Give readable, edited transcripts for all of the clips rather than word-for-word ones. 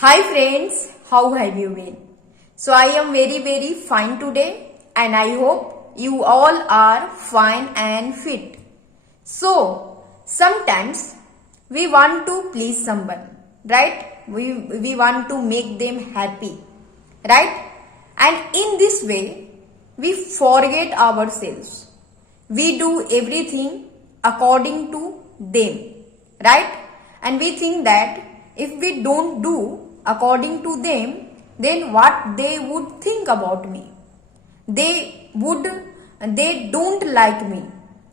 Hi friends, how have you been? So I am very fine today and I hope you all are fine and fit. So sometimes we want to please someone, right? We want to make them happy, right? And in this way we forget ourselves. We do everything according to them, right? And we think that if we don't do according to them, then what they would think about me? They don't like me,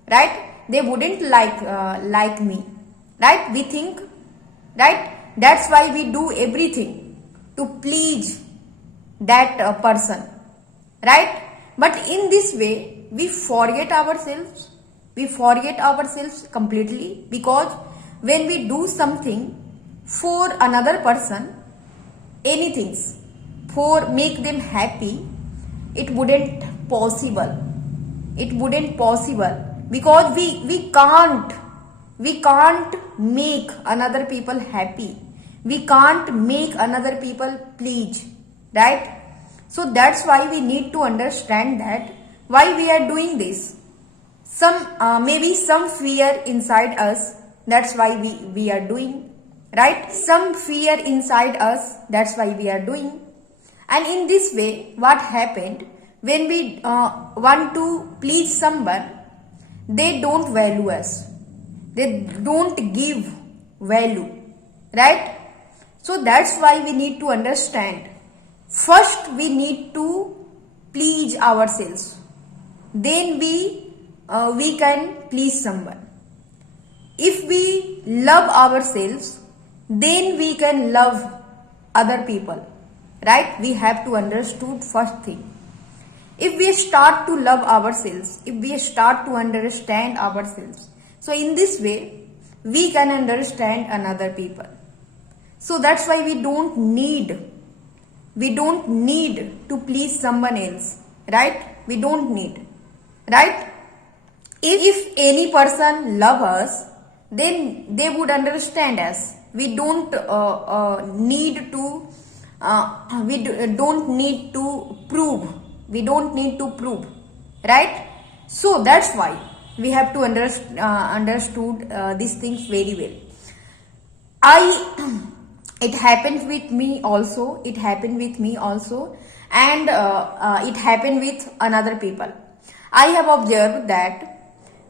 right? They wouldn't like me, right? We think, right? That's why we do everything to please that person, right? But in this way we forget ourselves. We forget ourselves completely, because when we do something for another person, anything for make them happy, it wouldn't possible. It wouldn't possible because we can't make another people happy. We can't make another people please, right? So that's why we need to understand that why we are doing this. Maybe some fear inside us, that's why we are doing, right? Some fear inside us, that's why we are doing. And in this way, what happened, when we want to please someone, they don't value us, they don't give value, right? So that's why we need to understand, first we need to please ourselves, then we can please someone. If we love ourselves, then we can love other people, right? We have to understood first thing. If we start to love ourselves, if we start to understand ourselves, so in this way we can understand another people. So that's why we don't need to please someone else, right? We don't need, right? If any person love us, then they would understand us. We don't need to don't need to prove. We don't need to prove, right? So that's why we have to understood these things very well. It happened with me also. It happened with me also, and it happened with another people. I have observed that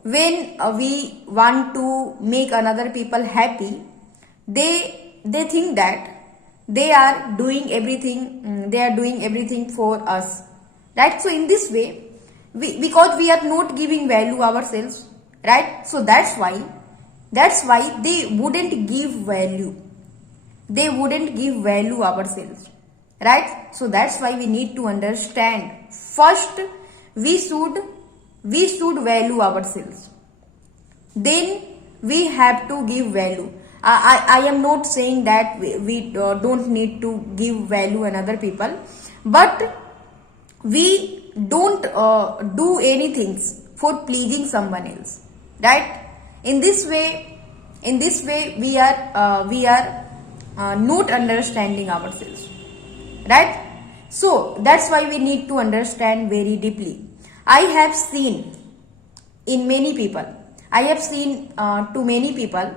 when we want to make another people happy, they think that they are doing everything for us, right? So in this way, because we are not giving value ourselves, right? So that's why they wouldn't give value. They wouldn't give value ourselves, right? So that's why we need to understand, first we should value ourselves, then we have to give value. I am not saying that we don't need to give value another people, but we don't do anything for pleasing someone else, right? In this way we are not understanding ourselves, right? So that's why we need to understand very deeply. I have seen in many people, I have seen to many people,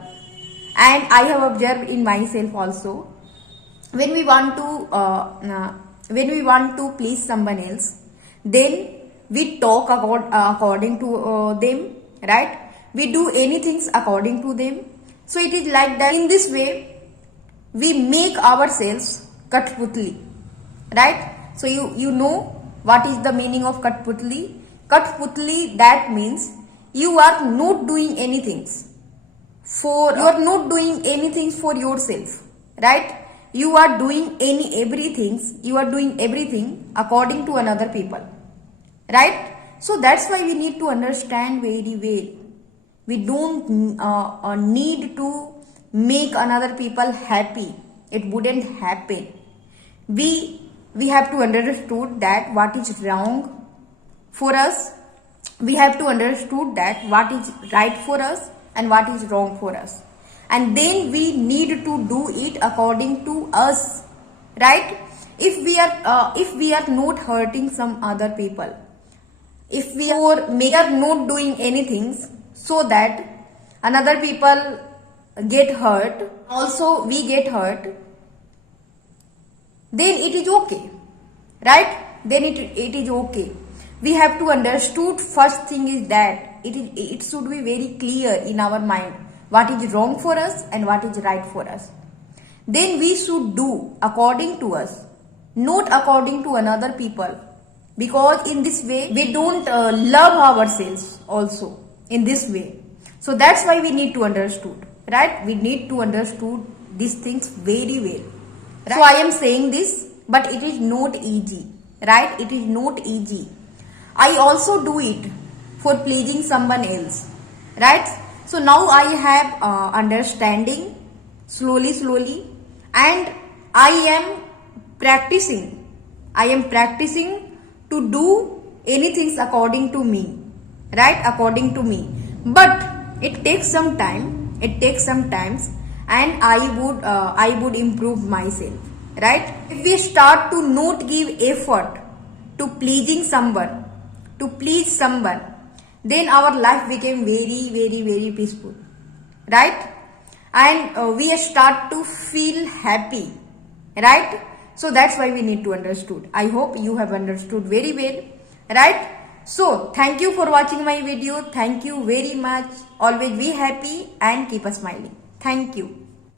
and I have observed in myself also, when we want to please someone else, then we talk according to them, right? We do anything according to them. So it is like that. In this way we make ourselves Kathputli, right? So you know what is the meaning of Kathputli? Kathputli, that means you are not doing anything for yourself, right? You are doing everything according to another people, right? So that's why we need to understand very well. We don't need to make another people happy. It wouldn't happen. We have to understood that what is wrong for us. We have to understood that what is right for us and what is wrong for us, and then we need to do it according to us, right? If we are not hurting some other people, if we are not doing anything so that another people get hurt, also we get hurt, then it is okay, right? Then it is okay. We have to understood first thing is that it should be very clear in our mind what is wrong for us and what is right for us. Then we should do according to us, not according to another people, because in this way we don't love ourselves also in this way. So that's why we need to understood, right? We need to understood these things very well, right? So I am saying this, but it is not easy, right? It is not easy. I also do it for pleasing someone else, right? So now I have understanding slowly, and I am practicing to do anything according to me, right? According to me, but it takes some time, and I would improve myself, right? If we start to not give effort to pleasing someone, to please someone, then our life became very peaceful, right? And we start to feel happy, right? So that's why we need to understood. I hope you have understood very well, right? So thank you for watching my video. Thank you very much. Always be happy and keep smiling. Thank you.